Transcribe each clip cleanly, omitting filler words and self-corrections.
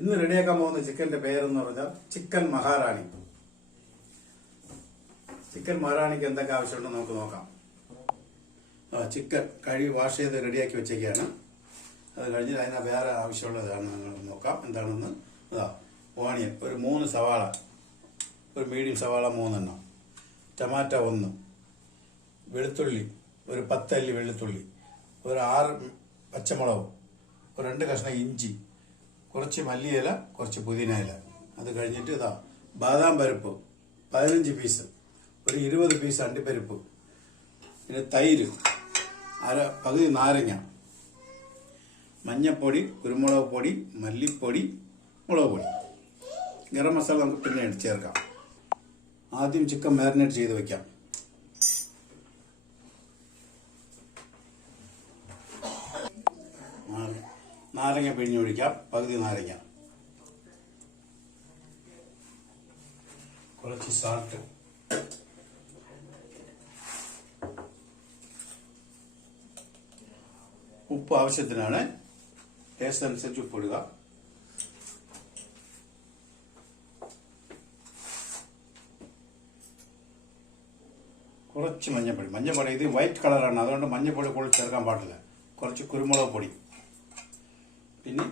ഇന്ന് റെഡിയാക്കാൻ പോകുന്ന ചിക്കന്റെ പേരെന്ന് പറഞ്ഞാൽ ചിക്കൻ മഹാറാണി. ചിക്കൻ മഹാറാണിക്ക് എന്തൊക്കെ ആവശ്യമുണ്ടെന്ന് നമുക്ക് നോക്കാം. ചിക്കൻ കഴുകി വാഷ് ചെയ്ത് റെഡിയാക്കി വെച്ചേക്കാണ്. അത് കഴിഞ്ഞ് അതിന് വേറെ ആവശ്യമുള്ളതാണ് നിങ്ങൾ നോക്കാം എന്താണെന്ന്. ഓണിയൻ ഒരു 3 സവാള, ഒരു മീഡിയം സവാള 3 എണ്ണം, ടൊമാറ്റോ 1, വെളുത്തുള്ളി ഒരു 10 അല്ലി വെളുത്തുള്ളി, ഒരു 6 പച്ചമുളക്, ഒരു 2 കഷ്ണം ഇഞ്ചി, കുറച്ച് മല്ലിയില, കുറച്ച് പുതിന ഇല. അത് കഴിഞ്ഞിട്ട് ബാദാം പരിപ്പ് 15 പീസ്, ഒരു 20 പീസ് അണ്ടിപ്പരിപ്പ്, പിന്നെ തൈര്, പകുതി നാരങ്ങ, മഞ്ഞപ്പൊടി, കുരുമുളക് പൊടി, മല്ലിപ്പൊടി, മുളക് പൊടി, ഗരം മസാല നമുക്ക് പിന്നെ ചേർക്കാം. ആദ്യം ചിക്കൻ മാരിനേറ്റ് ചെയ്ത് വെക്കാം. നാരങ്ങ പിഴിഞ്ഞൊഴിക്കാം, പകുതി നാരങ്ങ, കുറച്ച് സാൾട്ട്, ഉപ്പ് ആവശ്യത്തിനാണ്, ടേസ്റ്റ് അനുസരിച്ച് ഉപ്പ് ഇടുക. കുറച്ച് മഞ്ഞപ്പൊടി ഇത് വൈറ്റ് കളറാണ്, അതുകൊണ്ട് മഞ്ഞപ്പൊടി കൂടുതൽ ചേർക്കാൻ പാടില്ല. കുറച്ച് കുരുമുളക് പൊടി, പിന്നെ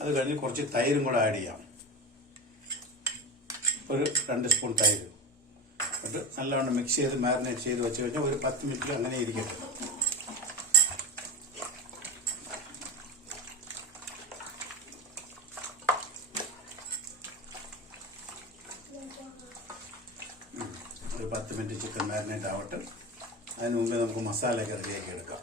അത് കഴിഞ്ഞ് കുറച്ച് തൈരും കൂടെ ആഡ് ചെയ്യാം. ഒരു 2 സ്പൂൺ തൈര് എന്നിട്ട് നല്ലവണ്ണം മിക്സ് ചെയ്ത് മാരിനേറ്റ് ചെയ്ത് വെച്ച് കഴിഞ്ഞാൽ ഒരു 10 മിനിറ്റ് അങ്ങനെ ഇരിക്കട്ടെ. ഒരു 10 മിനിറ്റ് ചിക്കൻ മാരിനേറ്റ് ആവട്ടെ. അതിന് മുമ്പേ നമുക്ക് മസാലയൊക്കെ റെഡിയാക്കി എടുക്കാം.